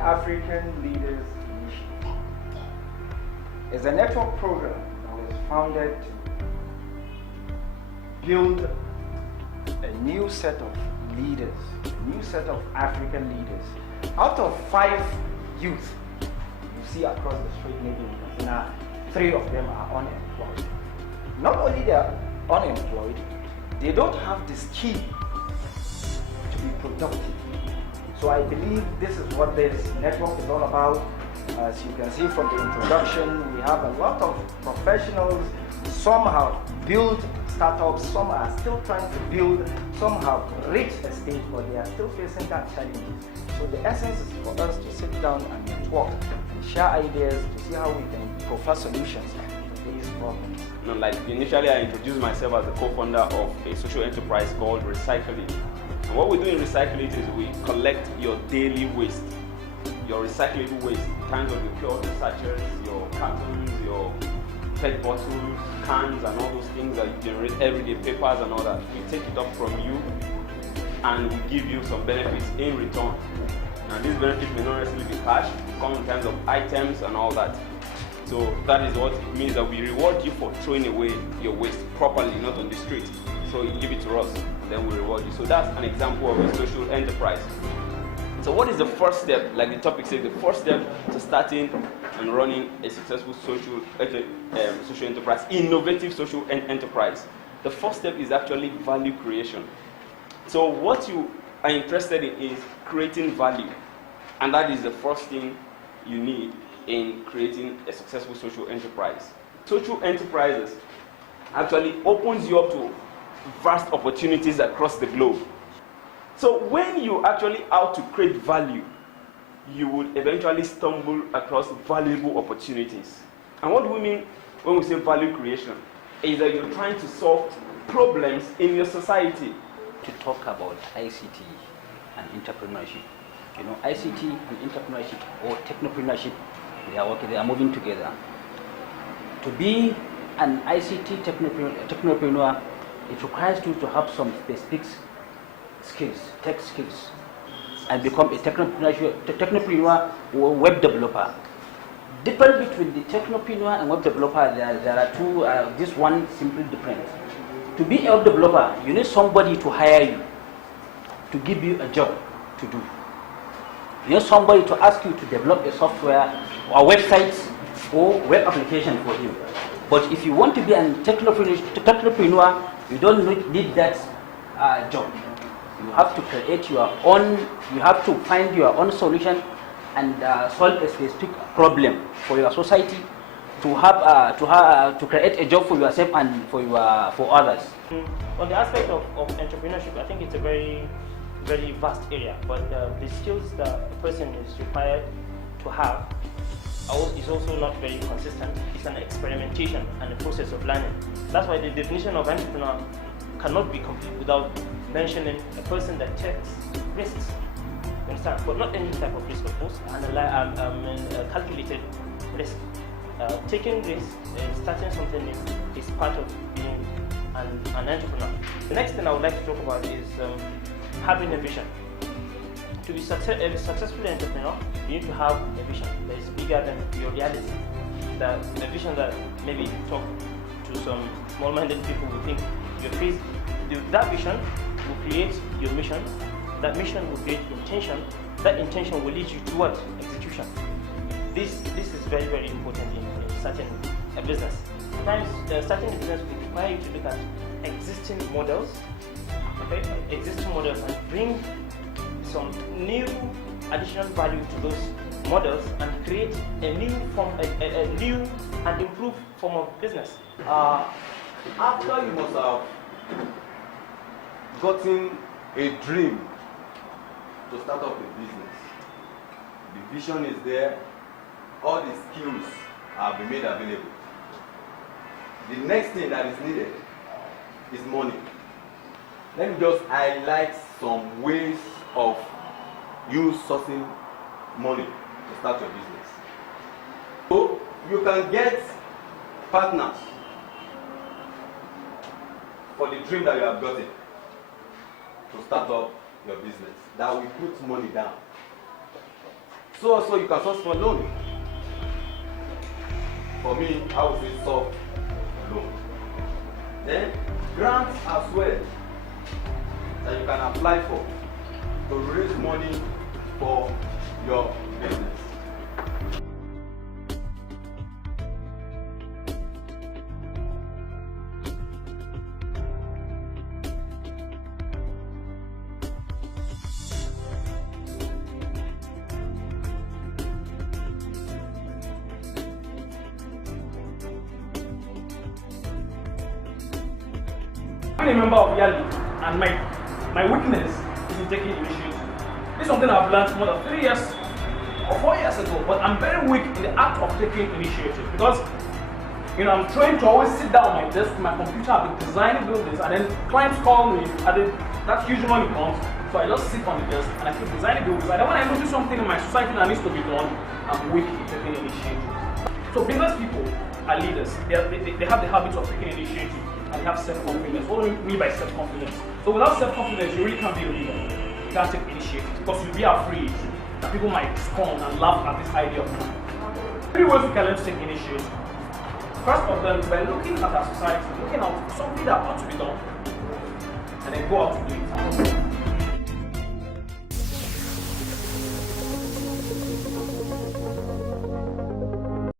African Leaders Initiative is a network program that was founded to build a new set of leaders, a new set of African leaders. Out of 5 youth you see across the street, maybe in Katsina, 3 of them are unemployed. Not only they are unemployed, they don't have the skill to be productive. So I believe this is what this network is all about. As you can see from the introduction, we have a lot of professionals. Some have built startups, some are still trying to build, some have reached a stage, but they are still facing that challenge. So the essence is for us to sit down and network and share ideas to see how we can provide solutions to these problems. Like initially, I introduced myself as the co-founder of a social enterprise called Recycling. And what we do in Recycling is we collect your daily waste, your recyclable waste, kinds of your pure sachets, your cartons, your PET bottles, cans, and all those things that you generate every day, papers and all that. We take it up from you and we give you some benefits in return. And these benefits may not necessarily be cash, come in terms of items and all that. So that is what it means, that we reward you for throwing away your waste properly, not on the street. So you give it to us, and then we reward you. So that's an example of a social enterprise. So what is the first step? Like the topic says, the first step to starting and running a successful social enterprise, innovative social enterprise. The first step is actually value creation. So what you are interested in is creating value. And that is the first thing you need in creating a successful social enterprise. Social enterprises actually opens you up to vast opportunities across the globe. So when you actually out to create value, you would eventually stumble across valuable opportunities. And what do we mean when we say value creation? Is that you're trying to solve problems in your society. To talk about ICT and entrepreneurship. You know, ICT and entrepreneurship or technopreneurship, they are moving together. To be an ICT technopreneur, it requires you to have some specific skills, tech skills, and become a technopreneur or web developer. Difference between the technopreneur and web developer, there are two, this one simple difference. To be a web developer, you need somebody to hire you, to give you a job to do. You need somebody to ask you to develop a software or websites or web application for you. But if you want to be a technopreneur, you don't need that job. You have to create your own, you have to find your own solution and solve a specific problem for your society, to create a job for yourself and for others. On the aspect of entrepreneurship, I think it's a very vast area, but the skills that a person is required to have is also not very consistent. It's an experimentation and a process of learning. That's why the definition of entrepreneur cannot be complete without mentioning a person that takes risks. You understand? But not any type of risk, of course, and a calculated risk. Taking risks and starting something new is part of being an entrepreneur. The next thing I would like to talk about is having a vision. To be a successful entrepreneur, you need to have a vision that is bigger than your reality. A vision that maybe if you talk to some small-minded people who think you're crazy. That vision will create your mission. That mission will create intention. That intention will lead you towards execution. This is very, very important in starting a business. Sometimes starting a business will require you to look at existing models, and bring some new additional value to those models and create a new form, a new and improved form of business. After you must have gotten a dream to start up a business, the vision is there, all the skills have been made available. The next thing that is needed is money. Let me just highlight some ways of you sourcing money to start your business. So you can get partners for the dream that you have gotten to start up your business that will put money down. So also you can source for loan. For me, I would say soft loan. Then grants as well that you can apply for to raise money for your business. I'm a member of YALI, and my weakness is in taking initiative. This is something I've learned more than 3 years or 4 years ago, but I'm very weak in the act of taking initiative because, I'm trained to always sit down on my desk with my computer, I've been designing buildings, and then clients call me, and then that's usually when it comes. So I just sit on the desk and I keep designing buildings, and then when I notice something in my society that needs to be done, I'm weak in taking initiative. So business people are leaders. They have the habit of taking initiative. And you have self-confidence. What do you mean by self-confidence? So without self-confidence, you really can't be a leader. You can't take initiative because you'll be afraid that people might scorn and laugh at this idea of you. 3 ways we can learn to take initiative. First of them is by looking at our society, looking at something that ought to be done, and then go out to do it.